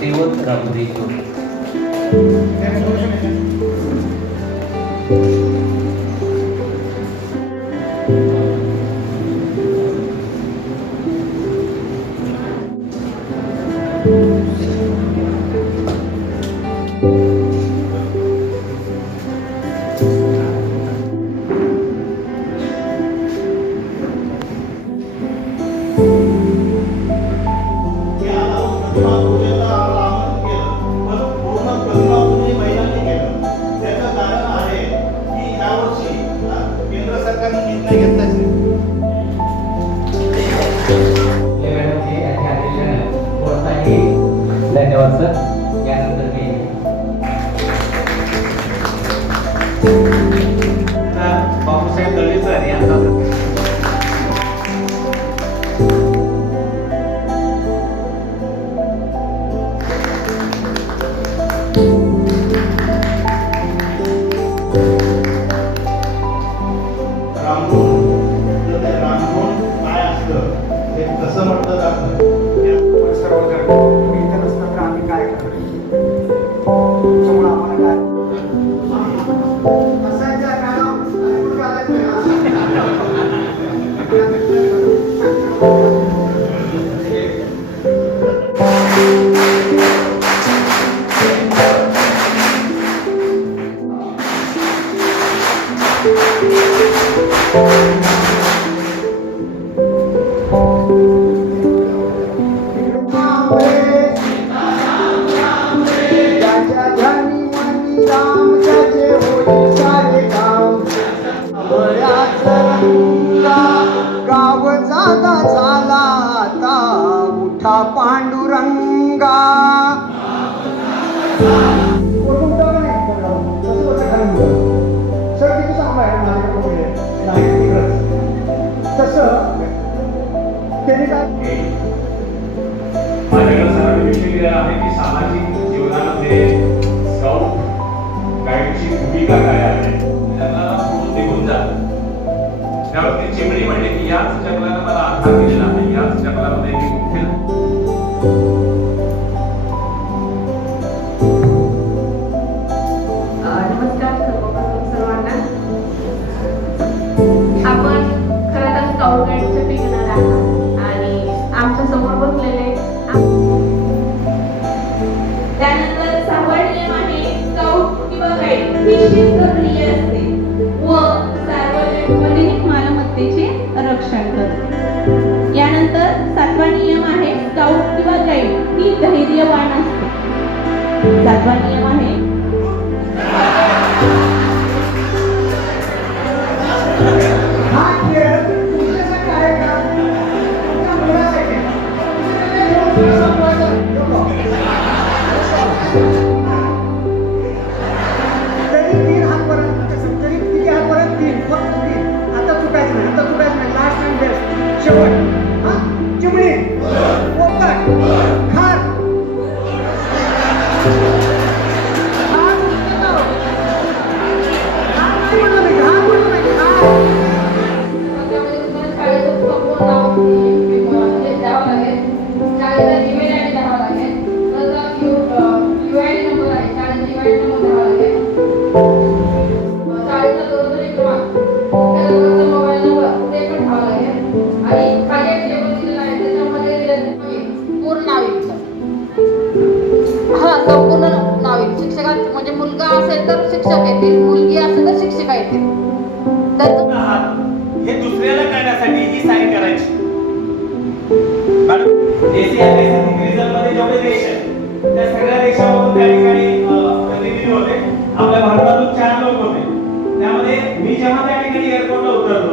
तेवत राहू दे जोडी. धन्यवाद सर. यानंतर मी बापूसाहेब दळवे सर यांचा काय असतं हे कसं म्हटलं जातं पांडुरंगा माझ्याकडे सरांनी विषय दिलेला आहे की सामाजिक जीवनामध्ये स्काउट गाईडची भूमिका काय आहे. त्यांना पुढे निघून जात त्यावरती चिमणी म्हणले की याच जंगलानं मला आधार दिलेला आहे, याच जंगलामध्ये मी मुख्य नमस्कार सर्वांना. आपण खरं तर स्काउट गाईडचे ट्रेनर आहात आणि आमच्या समोर बसलेले त्यानंतर 6वा नियम आहे स्काउट किंवा गाईड ही शिस्तप्रिय असते व सार्वजनिक मालमत्तेचे रक्षण करते. यानंतर 7वा नियम आहे स्काउट किंवा गाईड ही धैर्यवान असते. 7वा नियम आहे म्हणजे मुलगा असेल तर शिक्षक येतील, मुलगी असेल तर शिक्षिका येतील. हे दुसऱ्याला करण्यासाठी ही साईन करायची. मध्ये जेवढे देश आहेत त्या सगळ्या देशामधून त्या ठिकाणी प्रतिनिधी होते. आपल्या भारतातून 4 लोक होते. त्यामध्ये मी जेव्हा त्या ठिकाणी एअरपोर्टला उतरलो